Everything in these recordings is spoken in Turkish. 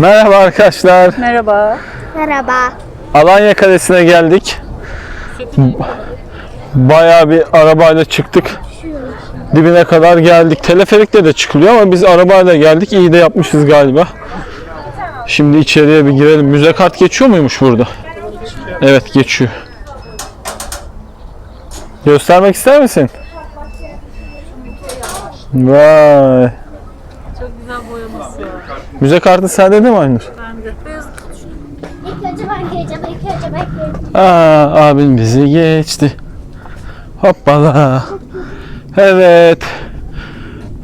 Merhaba arkadaşlar. Merhaba. Merhaba. Alanya Kalesi'ne geldik. Bayağı bir arabayla çıktık. Dibine kadar geldik. Teleferikle de çıkılıyor ama biz arabayla geldik. İyi de yapmışız galiba. Şimdi içeriye bir girelim. Müze kart geçiyor muymuş burada? Evet geçiyor. Göstermek ister misin? Vay. Boyaması. Müze kartı sende değil mi Aynur? Ben de. Beyaz İlk önce ben gireceğim, ilk önce ben gireceğim. Aa, abim bizi geçti. Hoppala. Evet.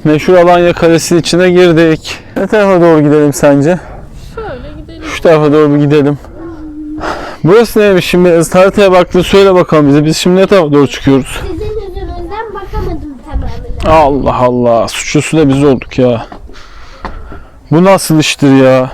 Meşhur Alanya Kalesi'nin içine girdik. Ne tarafa doğru gidelim sence? şöyle gidelim. Şu tarafa doğru bir gidelim. Burası neymiş şimdi? Haritaya baktın söyle bakalım bize. Biz şimdi ne tarafa doğru çıkıyoruz? Sizin yüzünüzden bakamadım tamamen. Allah Allah. Suçlusu da biz olduk ya. Bu nasıl iştir ya?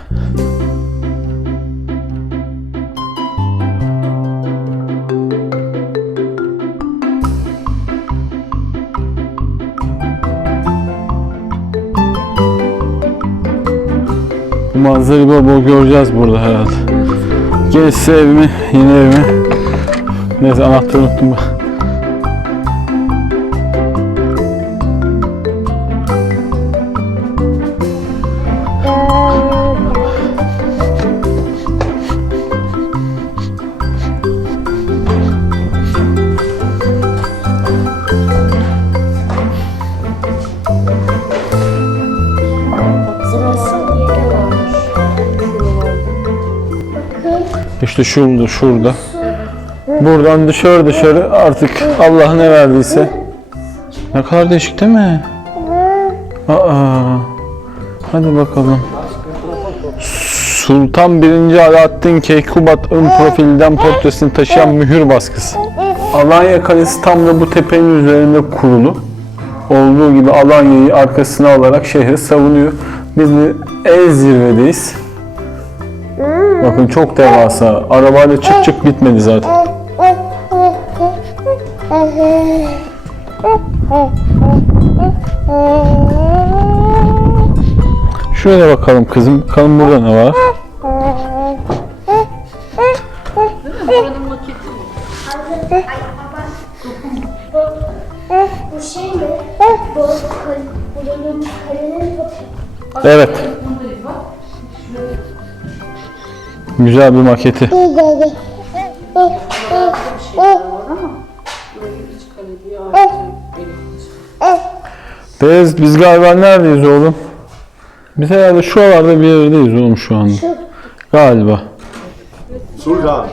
Bu manzarayı bol bol göreceğiz burada herhalde. Geçse evimi, yine evimi. Neyse anahtarı unuttum. İşte şurada, şurada. Buradan dışarı dışarı artık Allah ne verdiyse. Ne kadar değişik değil mi? Aa. Hadi bakalım. Sultan 1. Alaaddin Keykubat ön profilden portresini taşıyan mühür baskısı. Alanya Kalesi tam da bu tepenin üzerinde kurulu. Olduğu gibi Alanya'yı arkasına alarak şehri savunuyor. Biz de en zirvedeyiz. Bakın çok devasa. Arabayla çık çık bitmedi zaten. Şöyle bakalım kızım. Bakalım burada ne var? Buranın Güzel bir maketi. Biz, biz galiba neredeyiz oğlum? Biz herhalde şuralarda bir yerdeyiz oğlum şu anda. Galiba. Sultan.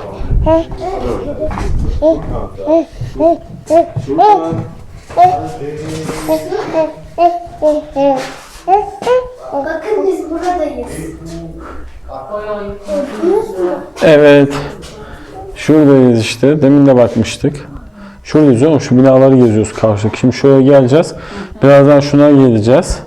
Bakın biz buradayız. Evet. Şuradayız işte. Demin de bakmıştık. Şuradayız oğlum. Şu binaları geziyoruz karşıdaki. Şimdi şöyle geleceğiz. Birazdan şuna geleceğiz.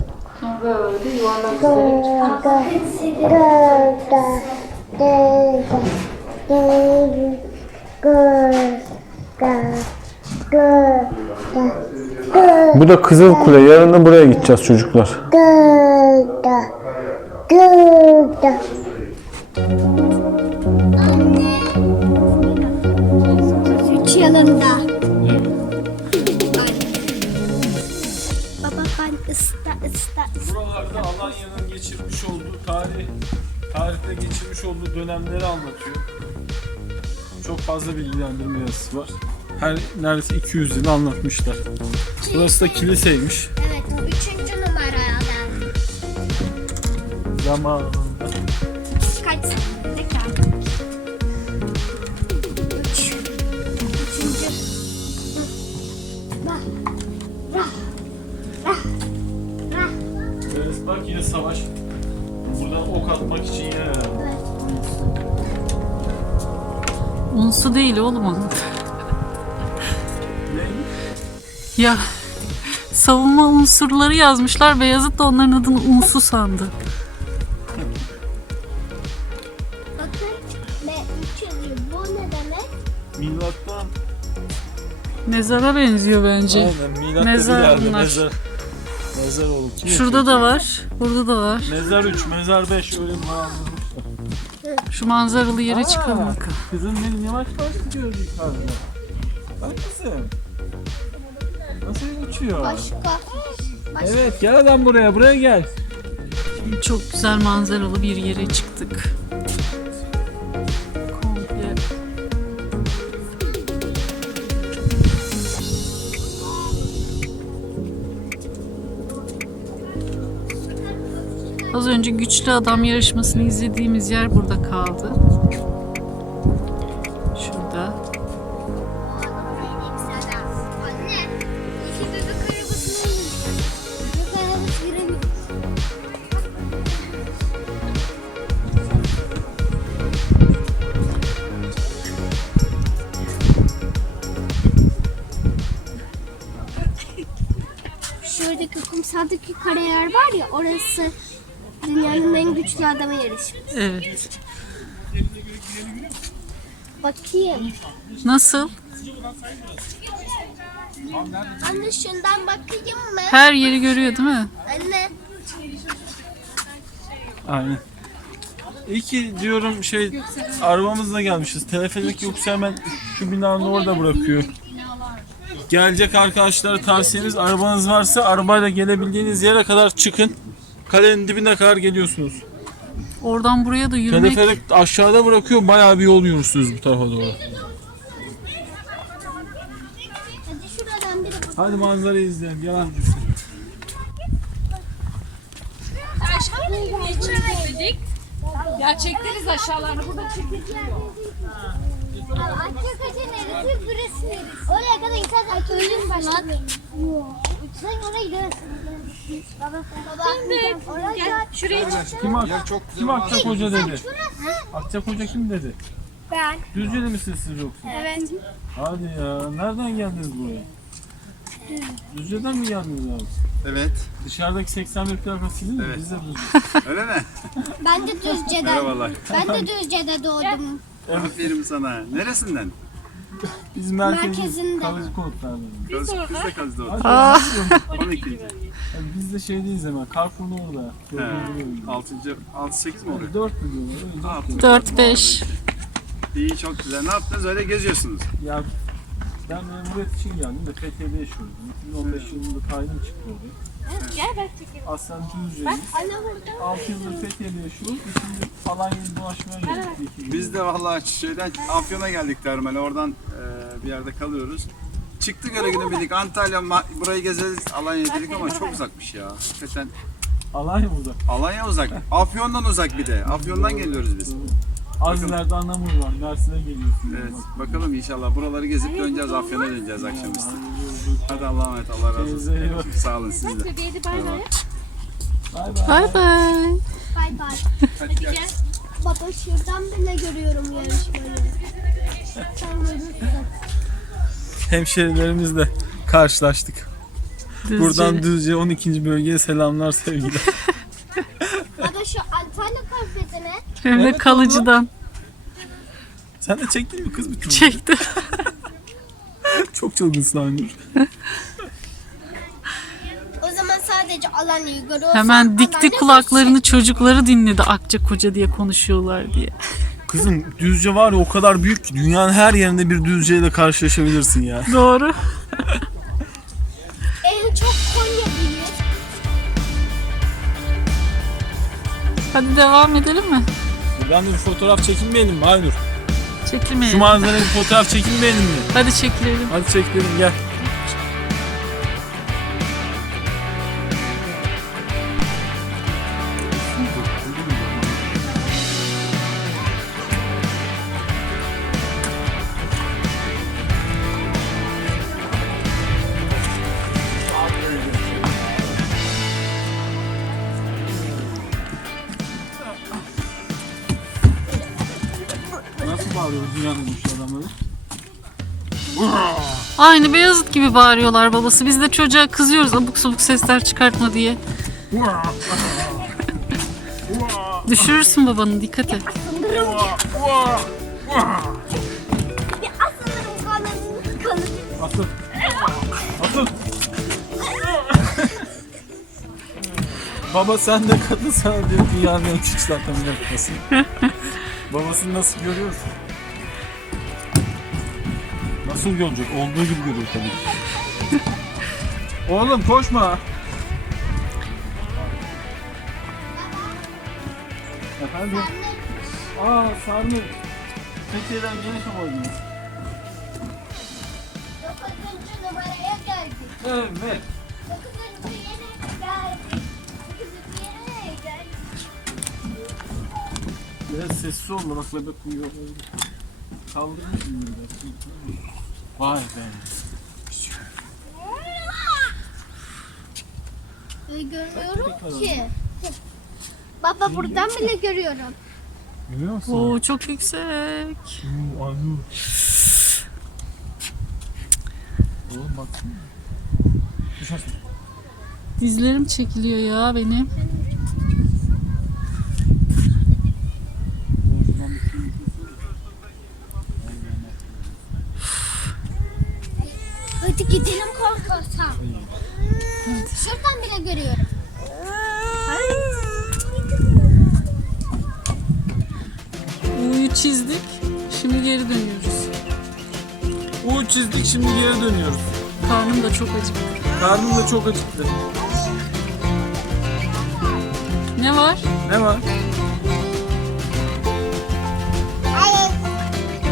Bu da Kızıl Kule. Yarın da buraya gideceğiz çocuklar. Üç yılında. Baba ben ısta ısta ısta. Buralarda Alanya'nın geçirmiş olduğu tarih, tarihte geçirmiş olduğu dönemleri anlatıyor. Çok fazla bilgilendirme yazısı var. Her neredeyse 200 yıl anlatmışlar. Burası da kiliseymiş. Evet o üçüncü numaradan. Zamanında. Evet, bak yine savaş. Buradan ok atmak için yine. Unsu değil oğlum onun. ya savunma unsurları yazmışlar. Beyazıt da onların adını unsu sandı. Mezara benziyor bence. Aynen milattan Mezar ileride bunlar. mezar. Mezar. Kim Şurada da var. Burada da var. Mezar 3, mezar 5 öyle bir manzara. Şu manzaralı yere çıkalım Aa, bakalım. Kızım benim yavaş yavaş gidiyoruz yukarıda. Bak kızım. Nasıl uçuyor? Başka. Evet gel adam buraya, buraya gel. Çok güzel manzaralı bir yere çıktık. Az önce güçlü adam yarışmasını izlediğimiz yer burada kaldı. Şurada. Şuradaki kumsaldaki karayer var ya orası dünyanın en güçlü adamı yarışı. Evet. Bakayım. Nasıl? Anne şundan bakayım mı? Her yeri görüyor değil mi? Anne. Aynen. İyi ki diyorum şey arabamızla gelmişiz. Teleferik yoksa hemen şu binanın orada bırakıyor. Gelecek arkadaşlara tavsiyemiz arabanız varsa arabayla gelebildiğiniz yere kadar çıkın. Kalenin dibine kadar geliyorsunuz. Oradan buraya da yürümek Teleferik aşağıda bırakıyor bayağı bir yol yürürsünüz bu tarafa doğru. Hadi. Hadi manzarayı izleyelim. Yalan düşsün. Ya çektiniz aşağılarını burada Akçakaca neresi? Burası neresi? Oraya kadar insan ölüm başladı. Sen oraya gidersin. Baba. Baba. Oraya gel. Şuraya çık. Kim, Ak kim Akçakoca dedi? Akçakoca kim dedi? Ben. Düzce'de misiniz siz yoksa? Evet. Hadi ya. Nereden geldiniz buraya? Düzce'den mi geldiniz abi? Evet. Dışarıdaki 81 plaka sizin mi? Evet. Biz de Düzce. Öyle mi? Ben de Düzce'den. Merhabalar. Ben de Düzce'de doğdum. Aferin sana. Neresinden? Biz merkezin Merkezinden. kalıcı kodlardanız. Kız, kız da kız da Hadi orada. ya. 12. Yani biz de şeydeyiz hemen. Carrefour'un orada. He. Dördüncü bölümde. 6. 6 8 mi oluyor? 4 milyon. Öyle Aa, dört 4-5. İyi çok güzel. Ne yaptınız? Öyle geziyorsunuz. Ya ben memuriyet için geldim de Fethiye'de yaşıyordum. 2015 yılında tayinim çıktı oraya. Gel ben çekeyim. Aslen Düzce'yiz. Anne burada. 6 yıldır Fethiye'de yaşıyoruz. Şimdi Alanya'yı dolaşmaya geldik. Biz de vallahi şeyden Afyon'a geldik termale. Oradan e, bir yerde kalıyoruz. Çıktık öyle günü birlik. Antalya ma- burayı gezeriz. Alanya dedik ama çok uzakmış ya. Hakikaten Alanya burada. Alanya uzak. Afyon'dan uzak bir de. Afyon'dan geliyoruz biz. Az ileride Anamur var. Mersin'e geliyorsun. Evet. Bakalım inşallah buraları gezip döneceğiz. Afyon'a döneceğiz akşamüstü. Hadi Allah'a emanet. Allah razı Kendinize iyi olsun. bakın. Sağ olun siz de. Bay. Bay bay. Bay bay. Bay bay. Hadi gel. Baba şuradan bile görüyorum yarışmayı. Sen görürsün. Hemşerilerimizle karşılaştık. Düzce. Buradan Düzce 12. bölgeye selamlar sevgiler. Karpetine Hem de Evet, kalıcıdan Sen de çektin mi kız bir tur? çekti. Çok çılgınsın Aynur. o zaman sadece Alanya'yı görüyorsan Hemen dikti Alanya kulaklarını çocukları dinledi Akça Koca diye konuşuyorlar diye. Kızım Düzce var ya o kadar büyük ki dünyanın her yerinde bir Düzce ile karşılaşabilirsin ya. Doğru. Hadi devam edelim mi? De bir fotoğraf çekinmeyelim mi Aynur? Şu Çekilmeyelim. manzaraya bir fotoğraf çekinmeyelim mi? Hadi çekilelim. Hadi çekelim gel. Nasıl bağlıyoruz dünyanın güçlü adamları? Aynı Beyazıt gibi bağırıyorlar babası. Biz de çocuğa kızıyoruz abuk sabuk sesler çıkartma diye. Düşürürsün babanı dikkat et. Atıl. Atıl. Baba sen de katılsana diyor dünyanın en küçük zaten. Babasını nasıl görüyorsun? Nasıl görecek? Olduğu gibi görüyor tabii ki. Oğlum koşma. Efendim? Aa Sarnı. Fethiye'den ama oynuyor. Dokuzuncu numaraya geldik. Evet. Dokuzuncu yere geldik. Dokuzuncu yere geldik. Biraz sessiz olma bak bebek uyuyor. Kaldırmış mı biraz? Vay be. Ee, görmüyorum ki. Baba buradan bile görüyorum. Görüyor musun? Oo çok yüksek. Oo. Oğlum bak. Düşersin. Dizlerim çekiliyor ya benim. Hadi gidelim korkarsan. Şuradan bile görüyorum. U'yu çizdik. Şimdi geri dönüyoruz. U çizdik şimdi geri dönüyoruz. Karnım da çok acıktı. Karnım da çok acıktı. Ne var? Ne var?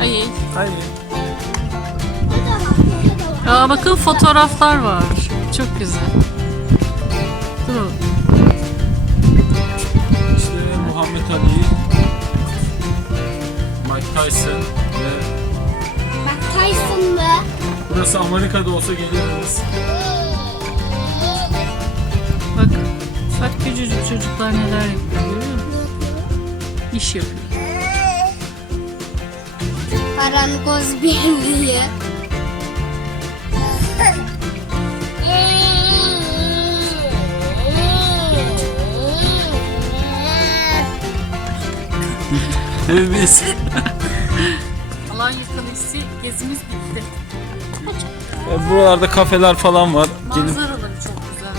Ay. Burada var. Aa bakın fotoğraflar var. Çok güzel. Dur. İşte Muhammed Ali, Mike Tyson ve Bak Tyson mı? burası Amerika'da olsa geliriz. Bak. Bak küçücük çocuklar neler yapıyor görüyor musun? İş yapıyor. Parangoz birliği. Biz Alanya Kalesi gezimiz bitti. buralarda kafeler falan var. Gelip Manzaraları çok güzel.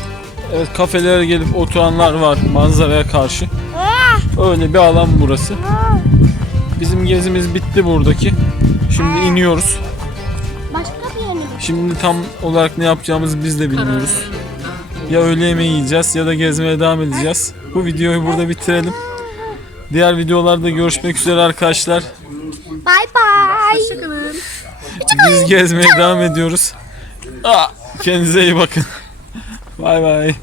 evet kafelere gelip oturanlar var manzaraya karşı. Öyle bir alan burası. Bizim gezimiz bitti buradaki. Şimdi iniyoruz. Başka bir yere mi? Şimdi tam olarak ne yapacağımızı biz de bilmiyoruz. Ya öğle yemeği yiyeceğiz ya da gezmeye devam edeceğiz. Bu videoyu burada bitirelim. Diğer videolarda görüşmek üzere arkadaşlar. Bye bye. Hoşçakalın. Biz gezmeye devam ediyoruz. Aa, kendinize iyi bakın. Bay bay.